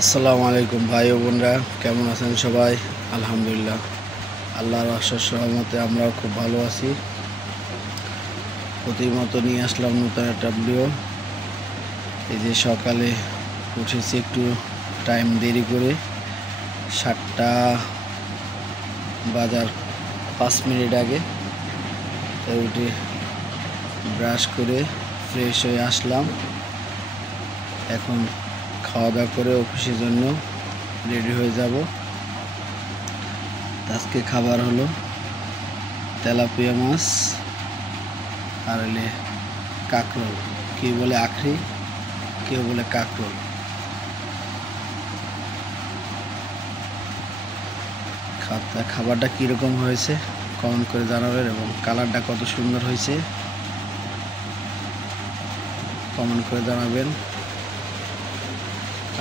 আসসালামু আলাইকুম ভাই ও বোনরা, কেমন আছেন সবাই? আলহামদুলিল্লাহ, আল্লাহর অশেষ রহমতে আমরাও খুব ভালো আছি। প্রতিমতো নিয়ে আসলাম নতুন একটা ভিডিও। এই যে সকালে উঠেছি একটু টাইম দেরি করে, 7টা বাজার 5 মিনিট আগে। তাই উঠে ব্রাশ করে ফ্রেশ হয়ে আসলাম। এখন খাওয়া দাওয়া করে অফিসের জন্য রেডি হয়ে যাব। আজকে খাবার হলো তেলাপিয়া মাছ আর হলে কাঁকরোল। কেউ বলে আখরি, কেউ বলে কাঁকরোল। খাবারটা কীরকম হয়েছে কমেন্ট করে জানাবেন, এবং কালারটা কত সুন্দর হয়েছে কমেন্ট করে জানাবেন।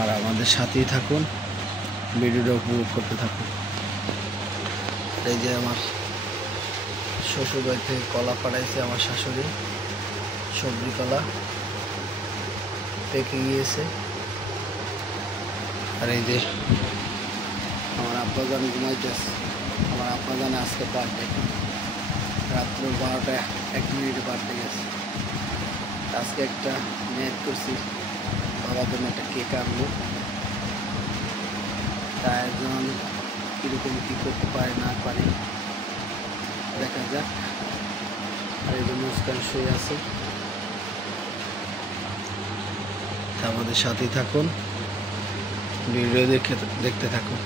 আর আমাদের সাথেই থাকুন, ভিডিওটা উপভোগ করতে থাকুন। এই যে আমার শ্বশুর বাড়ি থেকে কলা পাঠাইছে আমার শাশুড়ি, সবজি কলা পেকে গিয়েছে। আর এই যে আমার আব্বাজান ঘুমাইতেছে। আমার আব্বাজান আজকে বার্থডে, রাত্র 12টা 1 মিনিটে বার্থডে গেছে। আজকে একটা নেট করছি, বাবার জন্য একটা কেক আনবো। তাই একজন কীরকম কী করতে পারে না পারে দেখা যাক। আর এই যে মুস্কান শুয়ে আছে। আমাদের সাথেই থাকুন, ভিডিও দেখতে থাকুন।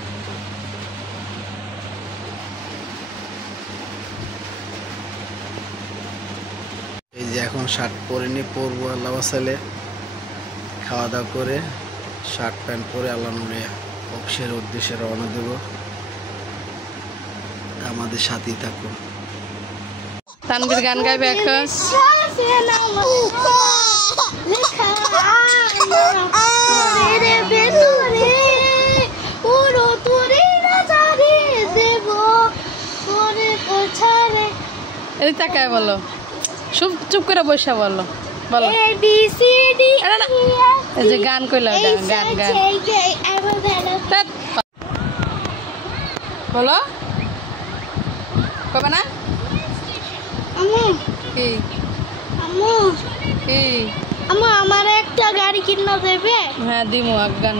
এই যে এখন শার্ট পরে নিয়ে পরবো, আল্লাহ বাসালে খাওয়া দাওয়া করে শার্ট প্যান্ট পরে আল্লাহ নুরে অফিসের উদ্দেশ্যে রওনা দেব। আমাদের সাথেই থাকুন। তানভীর গান গাইবে এখন। এদিক তাকায় বলো, চুপ করে বসে বলো বলো। এই যে গান কইলাম, গান গান বলো, কবে না কি কি আমার একটা গাড়ি কিনা দেবে? হ্যাঁ দিমু, গান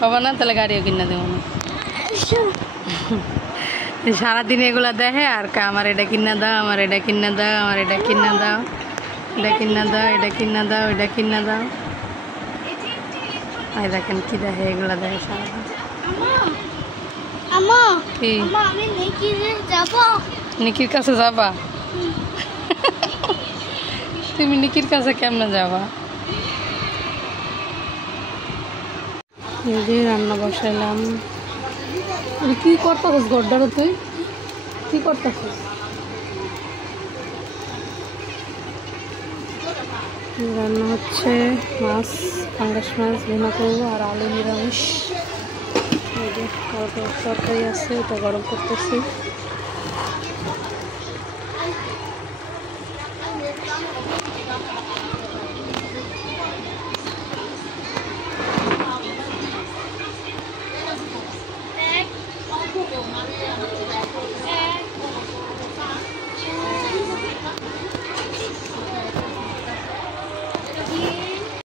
কবে না, তাহলে গাড়িও কিনা দেবো না। সারাদিন এগুলা দেখে আর আমার এটা কিনা দাও, আমার এটা কিনা দাও, আমার এটা কিনা দাও, এটা কিনা দাও, এটা কিনা দাও, এটা কিনা দাও। এই দেখেন কি দেখে, এগুলা দেখে সারাদিন। কি আমি নিকির কাছে যাবা? তুমি নিকির কাছে কেমনে যাবা? রান্না বসাইলাম। কি করতেছিস গড্ডারও? তুই কি করতেছিস? রান্না হচ্ছে মাছ, পাঙ্গাস মাছ ভুনা করবো, আর আলু নিরামিষ। তরকারি আছে, ওটা গরম করতেছি।